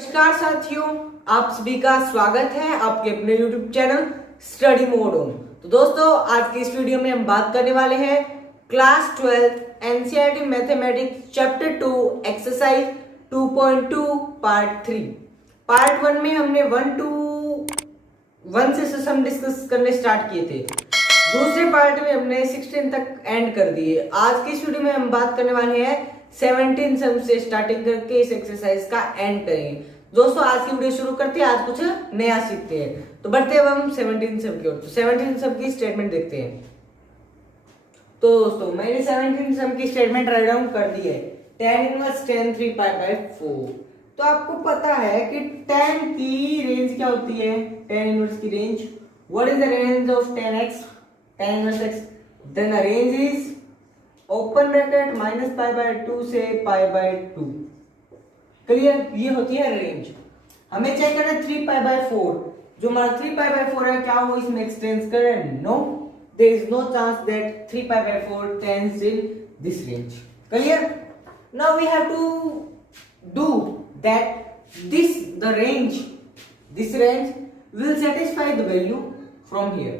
नमस्कार साथियों, आप सभी का स्वागत है आपके अपने YouTube channel study mode on. तो दोस्तों, आज की इस वीडियो में हम बात करने वाले हैं class 12 NCERT mathematics chapter 2 exercise 2.2 part 3। Part 1 में हमने 1 से सम डिस्कस करने स्टार्ट किए थे। दूसरे पार्ट में हमने 16 तक एंड कर दिए। आज की इस वीडियो में हम बात करने वाले हैं 17 सम से स्टार्टिंग करके इस एक्सरसाइज का एंड करेंगे। दोस्तों, आज की वीडियो शुरू करते हैं। आज कुछ नया सीखते हैं। तो बढ़ते हैं हम 17 सम की ओर। तो 17 सम की स्टेटमेंट देखते हैं। तो दोस्तों, मैंने 17 सम की स्टेटमेंट राइट डाउन कर दी है। tan inverse tan 3 pi by 4। तो आपको पता है कि tan की रेंज क्या होती है? tan इनवर्स की range, what is the range of tan x? tan inverse x, then the range is open bracket minus pi by 2 से पाई बाय 2। क्लियर? ये होती है रेंज। हमें चेक करना है 3 पाई बाय 4। जो हमारा 3 पाई बाय 4 है, क्या वो इसमें एक्सटेंड करे? No, there is no chance that 3 pi by 4 tends in this range. Clear? Now we have to do that this range will satisfy the value from here।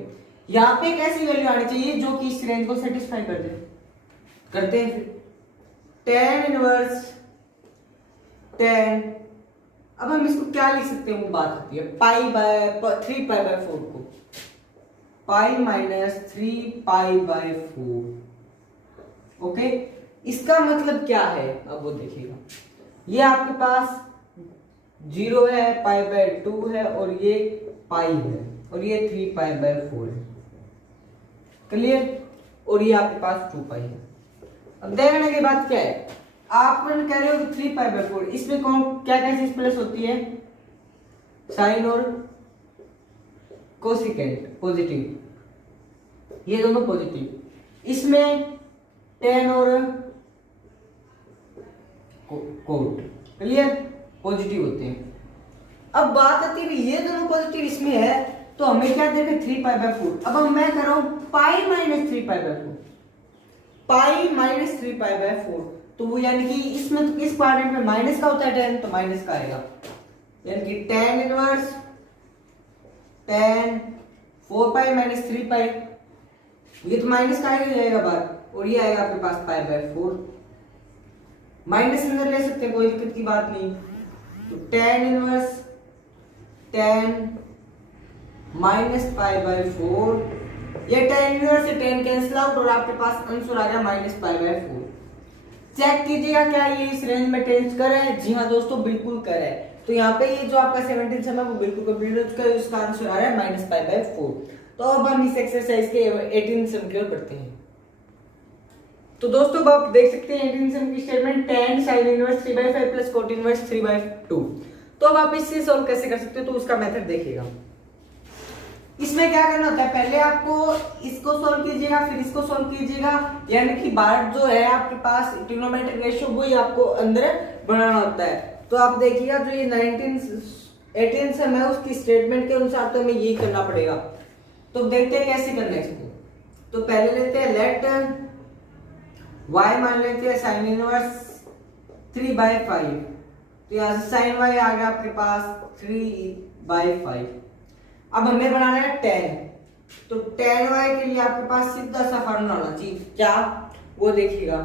यहाँ पे एक ऐसी वैल्यू आनी चाहिए जो कि इस रेंज को सेटिस्फाई कर दे। करते हैं फिर tan इनवर्स tan। अब हम इसको क्या लिख सकते हैं, वो बात आती है। पाई बाय 3 पाई बाय 4 को pi minus 3 pi by 4। Okay, इसका मतलब क्या है? अब वो देखिएगा, ये आपके पास 0 है, पाई बाय 2 है और ये पाई है और ये 3 पाई बाय 4 है। क्लियर? और ये आपके पास 2 पाई है। अब देखने की बात क्या है, आप कह रहे हो 3 पाई बाय 4, इसमें कौन क्या क्या चीज प्लस होती है? साइन और कोसिकेंट पॉजिटिव, ये दोनों पॉजिटिव। इसमें tan और कोट, क्लियर, पॉजिटिव होते हैं। अब बात आती है ये दोनों पॉजिटिव इसमें है, तो हमें क्या देखे? 3 पाई बाय 4। अब हम मैं कर रहा हूं pi minus 3 pi by 4, pi minus 3 pi by 4। तो वो यानी कि इसमें तो इस क्वाड्रेंट में माइनस का होता है tan, तो माइनस का आएगा। यानी कि tan inverse tan 4 pi minus 3 पाई, ये तो माइनस का ही जाएगा बाहर, और ये आएगा आपके पास पाई बाय 4। माइनस अंदर ले सकते हैं, कोई दिक्कत की बात नहीं। तो tan inverse tan minus pi by 4, ये tan इनवर्स से tan कैंसिल आउट और आपके पास आंसर आ गया माइनस पाई बाय 4। चेक कीजिएगा क्या ये इस रेंज में टेंस कर है? जी हाँ दोस्तों, बिल्कुल कर है। तो यहाँ पे ये जो आपका 17 सम है वो बिल्कुल कंप्लीट हो चुका है। उसका आंसर आ रहा है माइनस पाई बाय 4। तो अब हम इस एक्सरसाइज के 18 सम की ओर बढ़ते हैं। तो दोस्तों, आप देख सकते हैं 18 सम की statement, tan sin inverse 3/5 plus cot inverse 3/2। तो अब आप इससे सॉल्व कैसे कर सकते हो, तो उसका मेथड देखिएगा। इसमें क्या करना होता है, पहले आपको इसको सॉल्व कीजिएगा, फिर इसको सॉल्व कीजिएगा। यानी कि बाहर जो है आपके पास ट्रिग्नोमेट्रिक रेशियो, वही आपको अंदर बनाना होता है। तो आप देखिएगा, जो ये 18 सम है उसकी स्टेटमेंट के अनुसार तो हमें यही करना पड़ेगा। तो देखते हैं कैसे करना है इसको। तो पहले लेते हैं लेट y, मान लेते हैं साइन इनवर्स 3/5। तो यहां से साइन y आ गया आपके पास 3/5। अब हमें बनाना है tan। तो tan y के लिए आपके पास सीधा सा फार्मूला होना चाहिए। क्या? वो देखिएगा।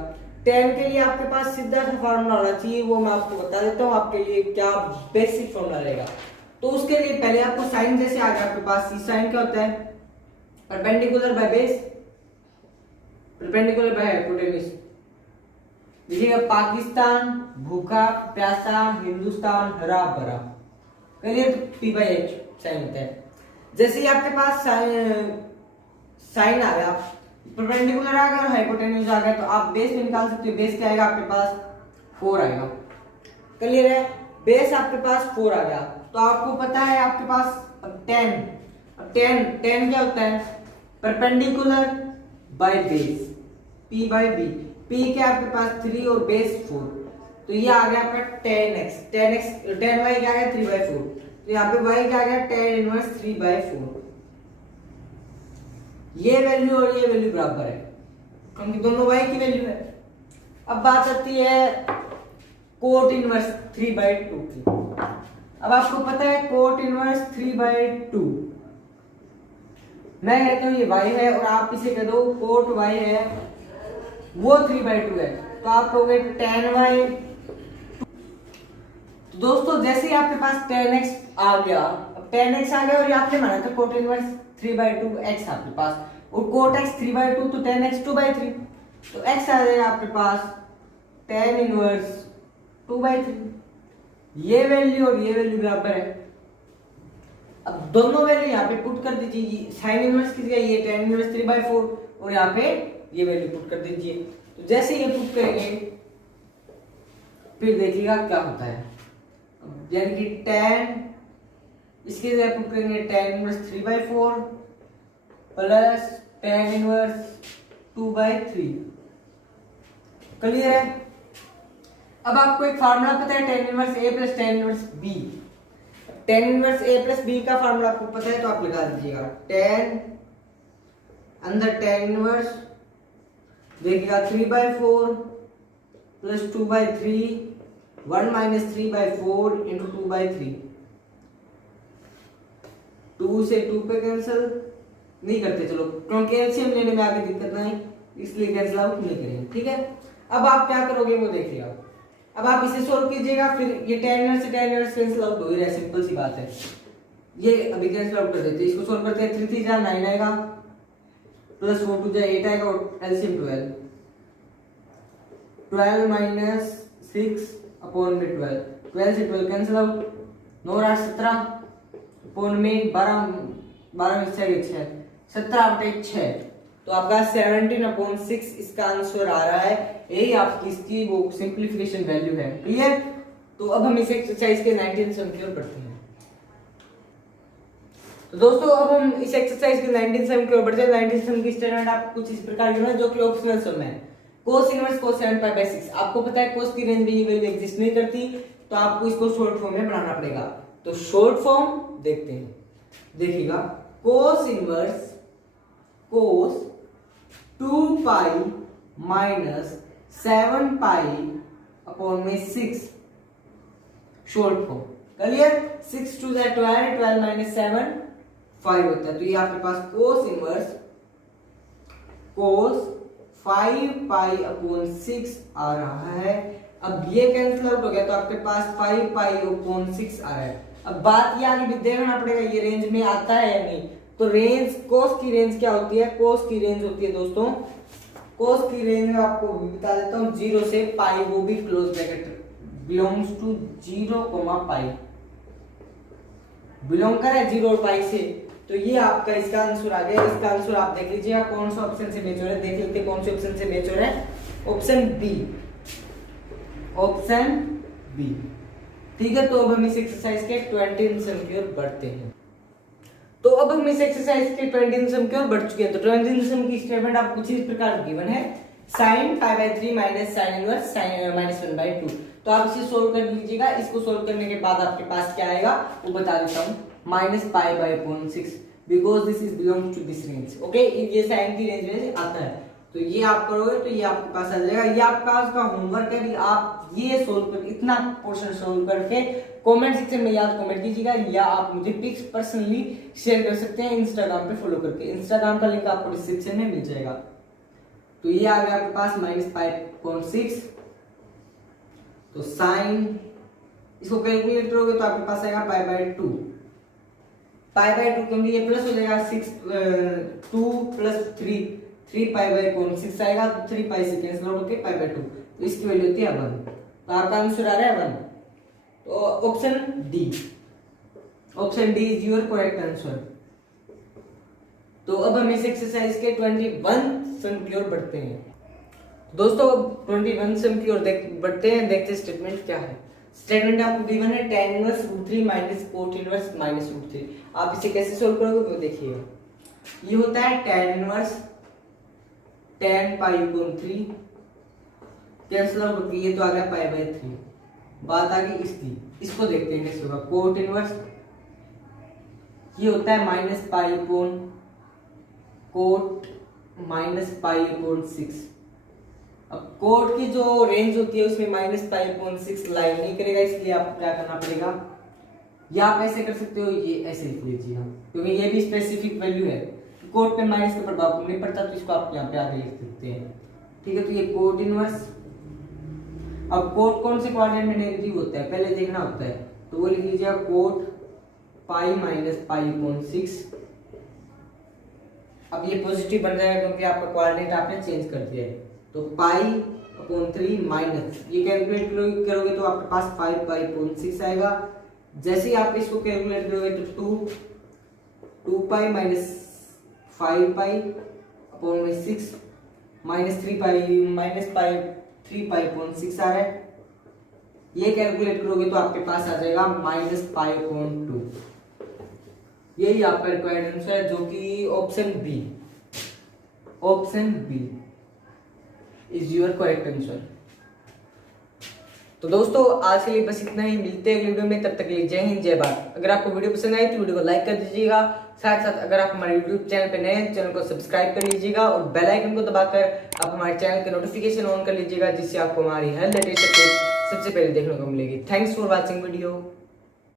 tan के लिए आपके पास सीधा सा फार्मूला होना चाहिए, वो मैं आपको बता देता हूँ आपके लिए क्या बेसिक फार्मूला रहेगा। तो उसके लिए पहले आपको साइन जैसे आ गया आपके पास, साइन क्या होता है? Perpendicular by base, perpendicular by hypotenuse. देखिएगा, पाकिस्तान भूखा प्यासा, हिंदुस्तान हरा भरा। क्लियर? तो p/h साइन होता है। जैसे ही आपके पास साइन आ गया, परपेंडिकुलर आ गया और हाइपोटेन्यूज आ गया, तो आप बेस में निकाल सकते हो। बेस क्या आएगा आपके पास? 4 आएगा। क्लियर है? बेस आपके पास 4 आ गया। तो आपको पता है आपके पास tan क्या होता है? Perpendicular by base, p/b। p क्या आपके पास 3 और बेस 4, तो ये आ गया आपका tan y क्या है? 3/4। तो यहाँ पे y क्या आ गया? tan inverse 3/4। ये वैल्यू और ये वैल्यू बराबर है, क्योंकि दोनों y की वैल्यू है। अब बात आती है कोट इनवर्स 3/2 की। अब आपको पता है कोट इनवर्स 3/2, मैं कहता हूँ ये y है और आप इसे कह दो कोट y है वो 3/2 है, तो आप कहोगे tan y। तो दोस्तों जैसे ही आपके पास tan x आ गया, अब tan x आ गया और ये आपने माना था कोट इनवर्स 3/2 x आपके पास, और कोट x 3/2 तो tan x 2/3, तो x आ जाएगा आपके पास tan इनवर्स 2/3। ये वैल्यू और ये वैल्यू बराबर है। अब दोनों वैल्यू यहाँ पे पुट कर दीजिए, साइन इनवर्स की जगह ये tan इनवर्स 3/4 और यहाँ पे ये वैल्यू पुट कर दीजिए। तो जैसे ये पुट करेंगे फिर देखिएगा क्या होता है, यानी कि tan इसकी जगह पुट करेंगे tan inverse 3/4 plus tan inverse 2/3। Clear है? अब आपको एक फार्मूला पता है tan inverse a plus tan inverse b। tan inverse a plus b का फार्मूला आपको पता है तो आप लगा दीजिएगा, tan अंदर tan इनवर्स देखिएगा 3/4 प्लस 2/3 1 माइनस 3/4 इंटू 2/3, 2 से 2 पे कैंसिल नहीं करते, चलो क्योंकि एलसीएम लेने में आगे दिक्कत नहीं, इसलिए कैंसिल आउट नहीं करेंगे। ठीक है, अब आप क्या करोगे वो देखिएगा। अब आप इसे सोल्व कीजिएगा, फिर ये tan इनवर्स से tan इनवर्स कैंसिल आउट हो ही रहा है, सिंपल सी बात है। ये अभी कैंसिल आउट कर देते हैं, इसको सोल्व करते हैं, 3 3 जा 9 आएगा प्लस 4 2 जा 8 आएगा और एलसीएम 12 माइनस 6 अपॉन में 12 से 12 कैंसिल आउट, 9 8 17 अपॉन में 12 में 6 17/6, तो आपका 17/6 इसका आंसर आ रहा है। यही आपकी इसकी वो सिंपलीफिकेशन वैल्यू है। क्लियर? तो अब हम इस एक्सरसाइज के 19 सम की ओर बढ़ते हैं। तो दोस्तों अब हम इस एक्सरसाइज के 19 सम की ओर बढ़ते हैं। 19 सम की स्टेटमेंट आपको कुछ इस प्रकार की है जो कि ऑप्शनल सम है। cos इनवर्स cos 7π/6, आपको पता है cos की रेंज में ये वैल्यू एग्जिस्ट नहीं करती, तो आपको इसको शॉर्ट फॉर्म में बनाना पड़ेगा। तो शॉर्ट फॉर्म देखते हैं, देखिएगा cos inverse cos 2π minus 7π/6 short form. Clear? 6 2 12 12 minus 7 5 होता है, तो ये आपके पास cos इनवर्स cos 5π/6 आ रहा है। अब ये कैंसिल आउट हो गया तो आपके पास 5π/6 आ रहा है। अब बात ये आगे भी देखना पड़ेगा ये रेंज में आता है या नहीं। तो रेंज cos की रेंज क्या होती है? cos की रेंज होती है दोस्तों, cos की रेंज में आपको बता देता हूं 0 से पाई, वो भी close bracket belongs to 0, pi belong करे 0 और पाई से। तो ये आपका इसका आंसर आ गया। इसका आंसर आप देख लीजिए कौन सा ऑप्शन से मैच हो रहा है, देख लेते कौन से ऑप्शन से मैच हो रहा है। Option B, option B. ठीक है, तो अब हम इस एक्सरसाइज के 20 सम की ओर बढ़ते हैं। तो अब हम इस एक्सरसाइज के 20 सम की ओर बढ़ चुके हैं। तो 20 सम की स्टेटमेंट आपको कुछ इस प्रकार गिवन है, sin π/3 minus sin inverse minus 1/2। तो आप इसे सोल्व कर लीजिएगा। इसको सोल्व करने के बाद आपके पास क्या आएगा वो बता देता हूँ, -π/6 because this is belong to this range. Okay, ये साइन की रेंज में आता है, तो ये आप करोगे तो ये आपके पास आ जाएगा। ये आपके पास का होमवर्क है कि आप ये सोल्व कर, इतना पोर्शन सोल्व करके कमेंट सेक्शन में याद कमेंट कीजिएगा, या आप मुझे पिक्स पर्सनली शेयर कर सकते हैं इंस्टाग्राम पे फॉलो करके। इंस्टाग्राम का लिंक आपको डिस्क्रिप्शन में मिल जाएगा। तो ये आ गया आपके पास -5.6। तो साइन इसको कैलकुलेट करोगे तो आपके पास आएगा π/2, क्योंकि ये प्लस हो जाएगा 2 + 3 π/6 आएगा, तो 3 पाई से कैंसिल आउट होके π/2, तो इसकी वैल्यू होती है 1। तो आपका आंसर आ रहा है 1। तो option D, option D is your correct answer. तो अब हम इस एक्सरसाइज के 21 सम की ओर बढ़ते हैं। दोस्तों अब 21 सम की ओर बढ़ते हैं, देखते हैं स्टेटमेंट क्या है। स्टेटमेंट आपको गिवन है tan inverse √3 minus cot inverse -√3। आप इसे कैसे सोल्व करोगे वो देखिएगा। ये होता है tan inverse tan π/3 cancel out होगी, ये तो आ गया π/3। बात आ गई इसकी, इसको देखते हैं कैसे होगा। cot इनवर्स ये होता है -π/cot -π/6। अब कोट की जो रेंज होती है उसमें -π/6 लाइन नहीं करेगा, इसलिए आपको क्या करना पड़ेगा, या आप ऐसे कर सकते हो, ये ऐसे लिख लीजिए आप, क्योंकि ये भी स्पेसिफिक वैल्यू है, कोट पे माइनस का प्रभाव नहीं पड़ता, तो इसको आप यहाँ पे आगे लिख सकते हैं। ठीक है, तो ये कोट इनवर्स। अब कोट कौन से क्वाड्रेंट में नेगेटिव होता है पहले देखना होता है, तो वो लिख लीजिए coat pi minus pi upon 6। अब ये पॉजिटिव बन जाएगा क्योंकि आपका क्वाड्रेंट आपने चेंज कर दिया है, तो पाई अपॉन 3 माइनस, ये कैलकुलेट करोगे तो आपके पास 5 पाई अपॉन 6 आएगा। जैसे ही आप इसको कैलकुलेट करोगे तो 2 pi minus 5 pi upon 6 minus 3 पाई 3 पाई अपॉन 6 आ रहा है। ये कैलकुलेट करोगे तो आपके पास आ जाएगा माइनस पाई अपॉन 2। यही आपका रिक्वायर्ड आंसर है, जो कि option B is your correct answer. तो दोस्तों आज के लिए बस इतना ही, मिलते हैं अगले वीडियो में, तब तक के लिए जय हिंद जय भारत। अगर आपको वीडियो पसंद आई तो वीडियो को लाइक कर दीजिएगा, साथ साथ अगर आप हमारे यूट्यूब चैनल पे नए हैं चैनल को सब्सक्राइब कर लीजिएगा और बेल आइकन को दबाकर आप हमारे चैनल के नोटिफिकेशन ऑन कर लीजिएगा, जिससे आपको हमारी हर लेटेस्ट अपडेट सबसे पहले देखने को मिलेगी। Thanks for watching video.